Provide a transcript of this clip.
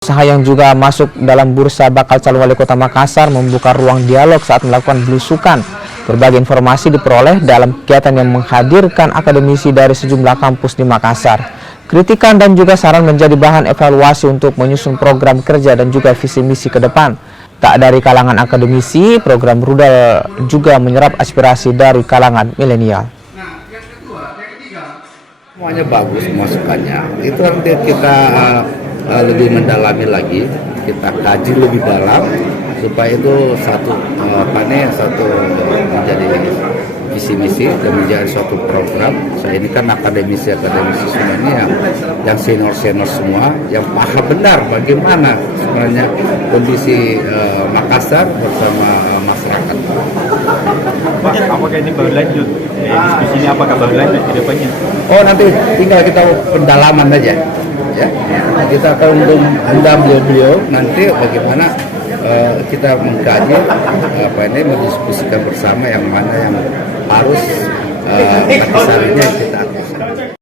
Usaha yang juga masuk dalam bursa bakal calon wali kota Makassar membuka ruang dialog saat melakukan belusukan. Berbagai informasi diperoleh dalam kegiatan yang menghadirkan akademisi dari sejumlah kampus di Makassar. Kritikan dan juga saran menjadi bahan evaluasi untuk menyusun program kerja dan juga visi misi ke depan. Tak dari kalangan akademisi, program rudal juga menyerap aspirasi dari kalangan milenial. Semuanya bagus masukannya. Itu nanti kita lebih mendalami lagi, kita kaji lebih dalam supaya itu satu menjadi visi misi dan menjadi suatu program. Saya ini kan akademisi semua ini yang senior semua yang paham benar bagaimana sebenarnya kondisi Makassar bersama masyarakat. Pak, apakah ini baru lanjut? Diskusi ini apakah baru lanjut ke depannya? Oh, nanti tinggal kita pendalaman aja, ya. Kita akan undang beliau nanti bagaimana kita mengkaji mendiskusikan bersama yang mana yang harus Makassar ini kita akses.